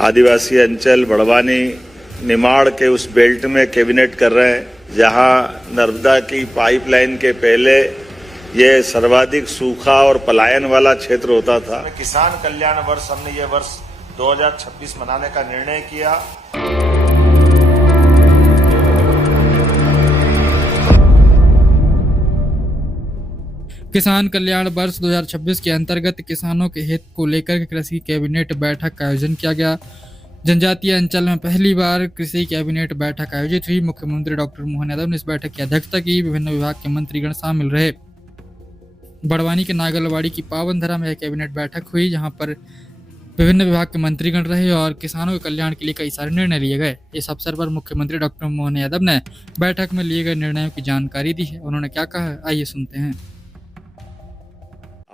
आदिवासी अंचल बड़वानी निमाड़ के उस बेल्ट में कैबिनेट कर रहे हैं जहां नर्मदा की पाइपलाइन के पहले ये सर्वाधिक सूखा और पलायन वाला क्षेत्र होता था। किसान कल्याण वर्ष हमने ये वर्ष 2026 मनाने का निर्णय किया। किसान कल्याण वर्ष 2026 के अंतर्गत किसानों के हित को लेकर कृषि कैबिनेट बैठक का आयोजन किया गया। जनजातीय अंचल में पहली बार कृषि कैबिनेट बैठक आयोजित हुई। मुख्यमंत्री डॉक्टर मोहन यादव ने इस बैठक की अध्यक्षता की। विभिन्न विभाग के मंत्रीगण शामिल रहे। बड़वानी के नागलवाड़ी की पावनधरा में यह कैबिनेट बैठक हुई, जहां पर विभिन्न विभाग के मंत्रीगण रहे और किसानों के कल्याण के लिए कई सारे निर्णय लिए गए। इस अवसर पर मुख्यमंत्री डॉक्टर मोहन यादव ने बैठक में लिए गए निर्णयों की जानकारी दी है। उन्होंने क्या कहा, आइए सुनते हैं।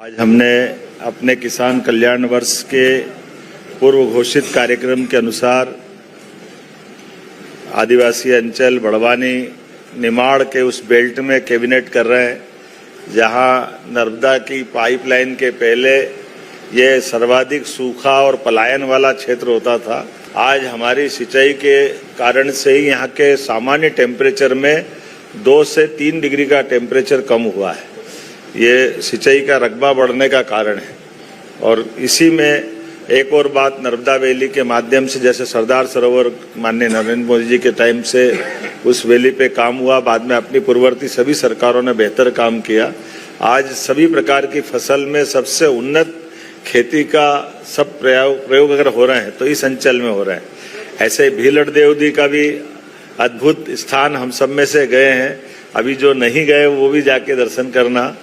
आज हमने अपने किसान कल्याण वर्ष के पूर्व घोषित कार्यक्रम के अनुसार आदिवासी अंचल बड़वानी निमाड़ के उस बेल्ट में कैबिनेट कर रहे हैं जहां नर्मदा की पाइपलाइन के पहले ये सर्वाधिक सूखा और पलायन वाला क्षेत्र होता था। आज हमारी सिंचाई के कारण से ही यहाँ के सामान्य टेम्परेचर में 2 से 3 डिग्री का टेम्परेचर कम हुआ है। ये सिंचाई का रकबा बढ़ने का कारण है। और इसी में एक और बात, नर्मदा वैली के माध्यम से जैसे सरदार सरोवर माननीय नरेंद्र मोदी जी के टाइम से उस वैली पे काम हुआ, बाद में अपनी पूर्ववर्ती सभी सरकारों ने बेहतर काम किया। आज सभी प्रकार की फसल में सबसे उन्नत खेती का सब प्रयोग अगर हो रहे हैं तो इस अंचल में हो रहे हैं। ऐसे भीलड़ देवदी का भी अद्भुत स्थान हम सब में से गए हैं। अभी जो नहीं गए वो भी जाके दर्शन करना,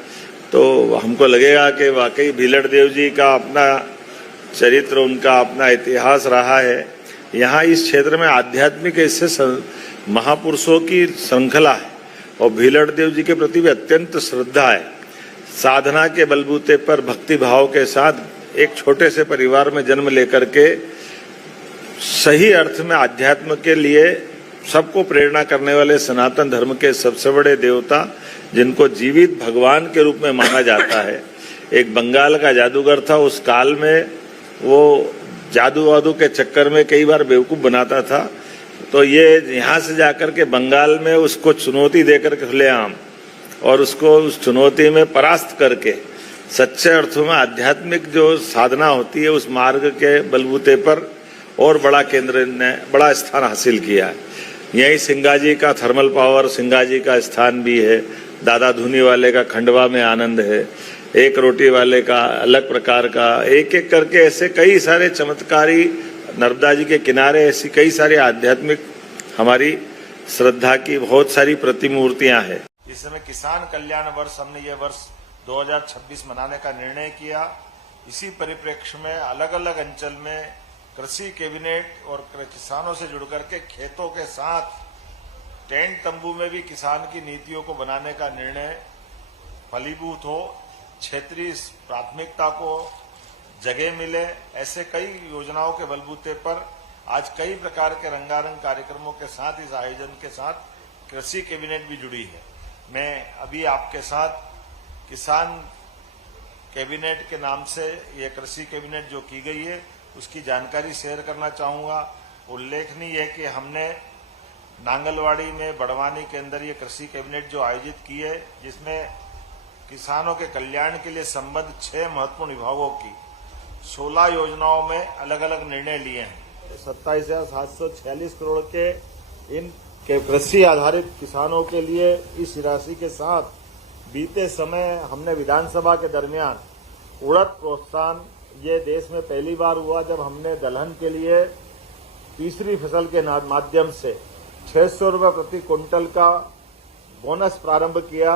तो हमको लगेगा कि वाकई भीलड़ देव जी का अपना चरित्र, उनका अपना इतिहास रहा है। यहाँ इस क्षेत्र में आध्यात्मिक ऐसे महापुरुषों की श्रृंखला है और भीलड़ देव जी के प्रति भी अत्यंत श्रद्धा है। साधना के बलबूते पर भक्ति भाव के साथ एक छोटे से परिवार में जन्म लेकर के सही अर्थ में अध्यात्म के लिए सबको प्रेरणा करने वाले सनातन धर्म के सबसे बड़े देवता, जिनको जीवित भगवान के रूप में माना जाता है। एक बंगाल का जादूगर था, उस काल में वो जादू वादू के चक्कर में कई बार बेवकूफ बनाता था, तो ये यहाँ से जाकर के बंगाल में उसको चुनौती देकर के खुलेआम और उसको उस चुनौती में परास्त करके सच्चे अर्थों में आध्यात्मिक जो साधना होती है उस मार्ग के बलबूते पर और बड़ा केंद्र ने बड़ा स्थान हासिल किया है। यही सिंगाजी का थर्मल पावर, सिंगाजी का स्थान भी है। दादा धुनी वाले का खंडवा में आनंद है, एक रोटी वाले का अलग प्रकार का, एक एक करके ऐसे कई सारे चमत्कारी नर्मदा जी के किनारे ऐसी कई सारी आध्यात्मिक हमारी श्रद्धा की बहुत सारी प्रतिमूर्तियां हैं। इस समय किसान कल्याण वर्ष हमने ये वर्ष 2026 मनाने का निर्णय किया। इसी परिप्रेक्ष्य में अलग अलग अंचल में कृषि कैबिनेट और किसानों से जुड़ करके खेतों के साथ टेंट तंबू में भी किसान की नीतियों को बनाने का निर्णय फलीभूत हो, क्षेत्रीय प्राथमिकता को जगह मिले, ऐसे कई योजनाओं के बलबूते पर आज कई प्रकार के रंगारंग कार्यक्रमों के साथ इस आयोजन के साथ कृषि कैबिनेट भी जुड़ी है। मैं अभी आपके साथ किसान कैबिनेट के नाम से यह कृषि कैबिनेट जो की गई है उसकी जानकारी शेयर करना चाहूंगा। उल्लेखनीय है कि हमने नांगलवाड़ी में बड़वानी के अंदर ये कृषि कैबिनेट जो आयोजित की है, जिसमें किसानों के कल्याण के लिए संबद्ध 6 महत्वपूर्ण विभागों की 16 योजनाओं में अलग अलग निर्णय लिए हैं। 27,746 करोड़ के इन कृषि आधारित किसानों के लिए इस राशि के साथ बीते समय हमने विधानसभा के दरमियान उड़द प्रोत्साहन, ये देश में पहली बार हुआ जब हमने दलहन के लिए तीसरी फसल के माध्यम से 600 रुपये प्रति क्विंटल का बोनस प्रारंभ किया,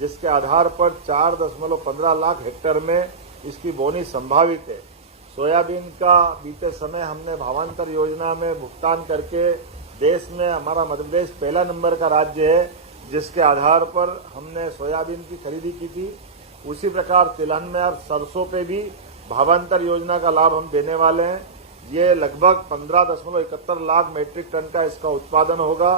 जिसके आधार पर 4.15 लाख हेक्टेयर में इसकी बोनी संभावित है। सोयाबीन का बीते समय हमने भावांतर योजना में भुगतान करके देश में हमारा मध्य प्रदेश पहला नंबर का राज्य है, जिसके आधार पर हमने सोयाबीन की खरीदी की थी। उसी प्रकार तिलहन में अब सरसों पे भी भावांतर योजना का लाभ हम देने वाले हैं। ये लगभग 15.71 लाख मीट्रिक टन का इसका उत्पादन होगा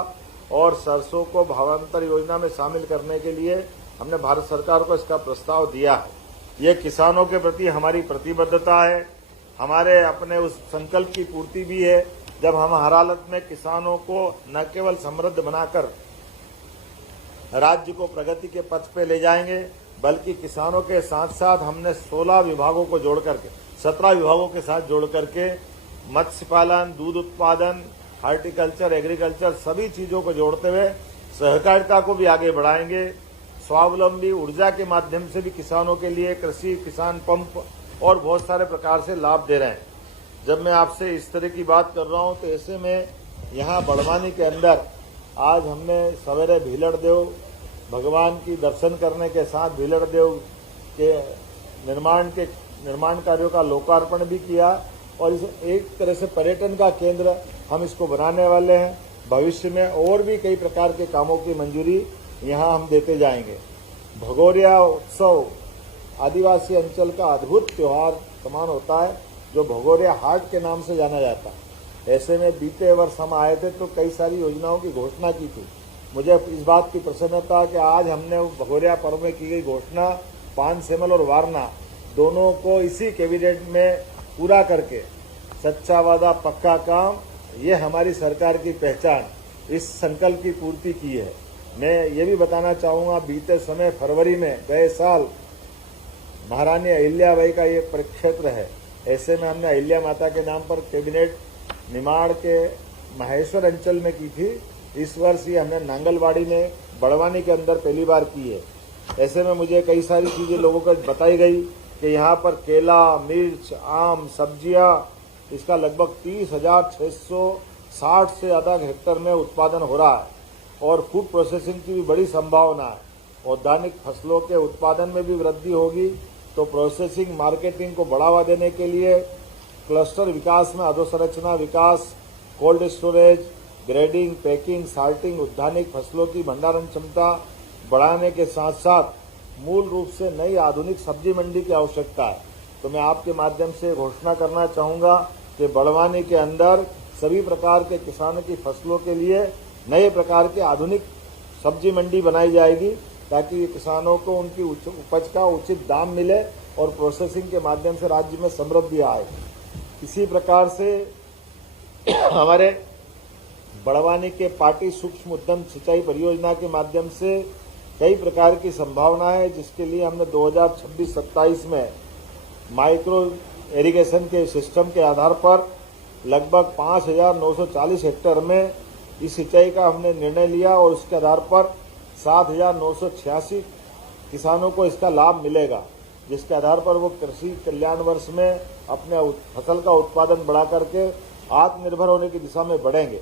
और सरसों को भावांतर योजना में शामिल करने के लिए हमने भारत सरकार को इसका प्रस्ताव दिया है। ये किसानों के प्रति हमारी प्रतिबद्धता है। हमारे अपने उस संकल्प की पूर्ति भी है, जब हम हर हालत में किसानों को न केवल समृद्ध बनाकर राज्य को प्रगति के पथ पे ले जाएंगे, बल्कि किसानों के साथ साथ हमने 16 विभागों को जोड़ करके 17 विभागों के साथ जोड़ करके मत्स्य पालन, दूध उत्पादन, हार्टिकल्चर, एग्रीकल्चर सभी चीजों को जोड़ते हुए सहकारिता को भी आगे बढ़ाएंगे। स्वावलंबी ऊर्जा के माध्यम से भी किसानों के लिए कृषि किसान पंप और बहुत सारे प्रकार से लाभ दे रहे हैं। जब मैं आपसे इस तरह की बात कर रहा हूं तो ऐसे में यहाँ बड़वानी के अंदर आज हमने सवेरे भीलड़ देव भगवान की दर्शन करने के साथ भीलड़ देव के निर्माण कार्यों का लोकार्पण भी किया और इसे एक तरह से पर्यटन का केंद्र हम इसको बनाने वाले हैं। भविष्य में और भी कई प्रकार के कामों की मंजूरी यहाँ हम देते जाएंगे। भगोरिया उत्सव आदिवासी अंचल का अद्भुत त्योहार समान होता है, जो भगोरिया हाट के नाम से जाना जाता है। ऐसे में बीते वर्ष हम आए थे तो कई सारी योजनाओं की घोषणा की थी। मुझे इस बात की प्रसन्नता कि आज हमने भगोरिया पर्व में की गई घोषणा पान सेमल और वारना दोनों को इसी कैबिनेट में पूरा करके सच्चा वादा पक्का काम, ये हमारी सरकार की पहचान, इस संकल्प की पूर्ति की है। मैं ये भी बताना चाहूँगा, बीते समय फरवरी में गए साल महारानी अहिल्याबाई का ये परिक्षेत्र है। ऐसे में हमने अहिल्या माता के नाम पर कैबिनेट निमाड़ के महेश्वर अंचल में की थी। इस वर्ष ये हमने नांगलवाड़ी में बड़वानी के अंदर पहली बार की है। ऐसे में मुझे कई सारी चीजें लोगों को बताई गई कि यहाँ पर केला, मिर्च, आम, सब्जियां, इसका लगभग 30,660 से ज्यादा हेक्टेयर में उत्पादन हो रहा है और फूड प्रोसेसिंग की भी बड़ी संभावना है। औद्यानिक फसलों के उत्पादन में भी वृद्धि होगी तो प्रोसेसिंग मार्केटिंग को बढ़ावा देने के लिए क्लस्टर विकास में अधोसंरचना विकास, cold storage, grading, packing, salting, औद्यानिक फसलों की भंडारण क्षमता बढ़ाने के साथ साथ मूल रूप से नई आधुनिक सब्जी मंडी की आवश्यकता है। तो मैं आपके माध्यम से घोषणा करना चाहूँगा कि बड़वानी के अंदर सभी प्रकार के किसानों की फसलों के लिए नए प्रकार की आधुनिक सब्जी मंडी बनाई जाएगी ताकि किसानों को उनकी उपज का उचित दाम मिले और प्रोसेसिंग के माध्यम से राज्य में समृद्धि आए। इसी प्रकार से हमारे बड़वानी के पाटी सूक्ष्म उद्यम सिंचाई परियोजना के माध्यम से कई प्रकार की संभावना है, जिसके लिए हमने 2026-27 में माइक्रो इरिगेशन के सिस्टम के आधार पर लगभग 5,940 हेक्टेयर में इस सिंचाई का हमने निर्णय लिया और उसके आधार पर 7,986 किसानों को इसका लाभ मिलेगा, जिसके आधार पर वो कृषि कल्याण वर्ष में अपने फसल का उत्पादन बढ़ा करके आत्मनिर्भर होने की दिशा में बढ़ेंगे।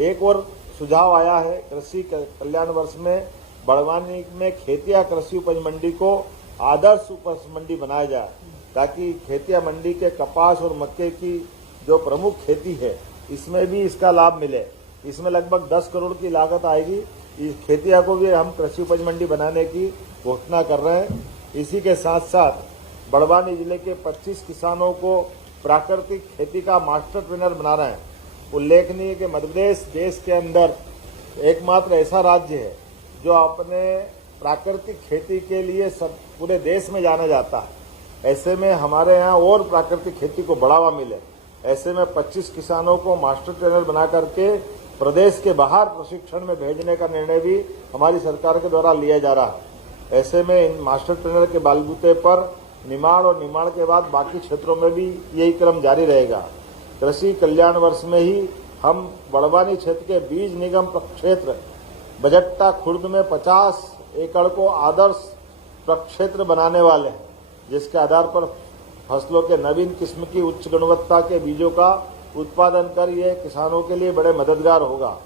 एक और सुझाव आया है, कृषि कल्याण वर्ष में बड़वानी में खेतिया कृषि उपज मंडी को आदर्श उपज मंडी बनाया जाए ताकि खेतिया मंडी के कपास और मक्के की जो प्रमुख खेती है इसमें भी इसका लाभ मिले। इसमें लगभग 10 करोड़ की लागत आएगी। इस खेतिया को भी हम कृषि उपज मंडी बनाने की घोषणा कर रहे हैं। इसी के साथ साथ बड़वानी जिले के 25 किसानों को प्राकृतिक खेती का मास्टर ट्रेनर बना रहे हैं। उल्लेखनीय कि मध्य प्रदेश देश के अंदर एकमात्र ऐसा राज्य है जो अपने प्राकृतिक खेती के लिए सब पूरे देश में जाना जाता है। ऐसे में हमारे यहाँ और प्राकृतिक खेती को बढ़ावा मिले, ऐसे में 25 किसानों को मास्टर ट्रेनर बना करके प्रदेश के बाहर प्रशिक्षण में भेजने का निर्णय भी हमारी सरकार के द्वारा लिया जा रहा है। ऐसे में इन मास्टर ट्रेनर के बलबूते पर निमाड़ और निमाड़ के बाद बाकी क्षेत्रों में भी यही क्रम जारी रहेगा। कृषि कल्याण वर्ष में ही हम बड़वानी क्षेत्र के बीज निगम प्रक्षेत्र बजट्टा खुर्द में 50 एकड़ को आदर्श प्रक्षेत्र बनाने वाले हैं, जिसके आधार पर फसलों के नवीन किस्म की उच्च गुणवत्ता के बीजों का उत्पादन कर ये किसानों के लिए बड़े मददगार होगा।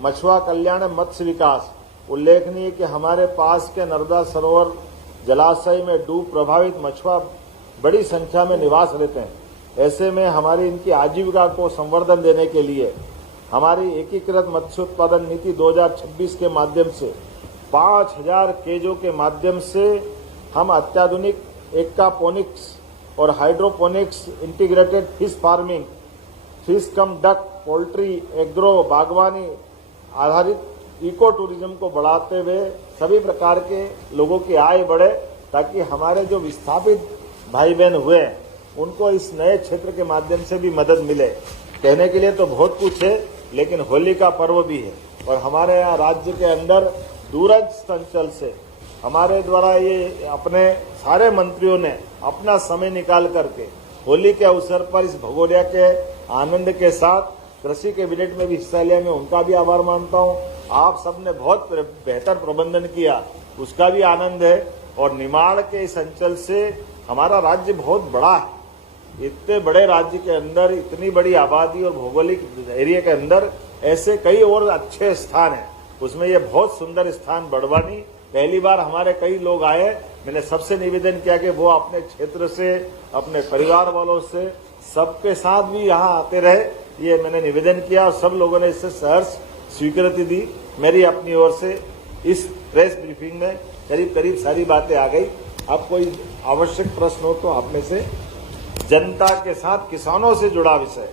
मछुआ कल्याण मत्स्य विकास, उल्लेखनीय कि हमारे पास के नर्मदा सरोवर जलाशय में डूब प्रभावित मछुआ बड़ी संख्या में निवास लेते हैं। ऐसे में हमारी इनकी आजीविका को संवर्धन देने के लिए हमारी एकीकृत मत्स्य उत्पादन नीति 2026 के माध्यम से 5,000 केजों के माध्यम से हम अत्याधुनिक एक्वापोनिक्स और hydroponics integrated fish farming, fish cum duck, poultry, agro, बागवानी आधारित इको टूरिज्म को बढ़ाते हुए सभी प्रकार के लोगों की आय बढ़े ताकि हमारे जो विस्थापित भाई बहन हुए उनको इस नए क्षेत्र के माध्यम से भी मदद मिले। कहने के लिए तो बहुत कुछ है, लेकिन होली का पर्व भी है और हमारे यहाँ राज्य के अंदर दूरस्थ अंचल से हमारे द्वारा ये अपने सारे मंत्रियों ने अपना समय निकाल करके होली के अवसर पर इस भगोरिया के आनंद के साथ कृषि कैबिनेट में भी हिस्सा लिया। मैं उनका भी आभार मानता हूँ। आप सबने बहुत बेहतर प्रबंधन किया, उसका भी आनंद है। और निमाड़ के इस अंचल से हमारा राज्य बहुत बड़ा है। इतने बड़े राज्य के अंदर इतनी बड़ी आबादी और भौगोलिक एरिया के अंदर ऐसे कई और अच्छे स्थान हैं, उसमें ये बहुत सुंदर स्थान बड़वानी। पहली बार हमारे कई लोग आए, मैंने सबसे निवेदन किया कि वो अपने क्षेत्र से, अपने परिवार वालों से, सबके साथ भी यहाँ आते रहे। ये मैंने निवेदन किया और सब लोगों ने इससे सहर्ष स्वीकृति दी। मेरी अपनी ओर से इस प्रेस ब्रीफिंग में करीब करीब सारी बातें आ गई। अब कोई आवश्यक प्रश्न हो तो आप में से, जनता के साथ किसानों से जुड़ा विषय,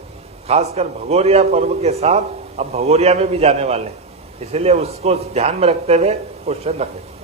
खासकर भगोरिया पर्व के साथ अब भगोरिया में भी जाने वाले हैं, इसलिए उसको ध्यान में रखते हुए क्वेश्चन रखें।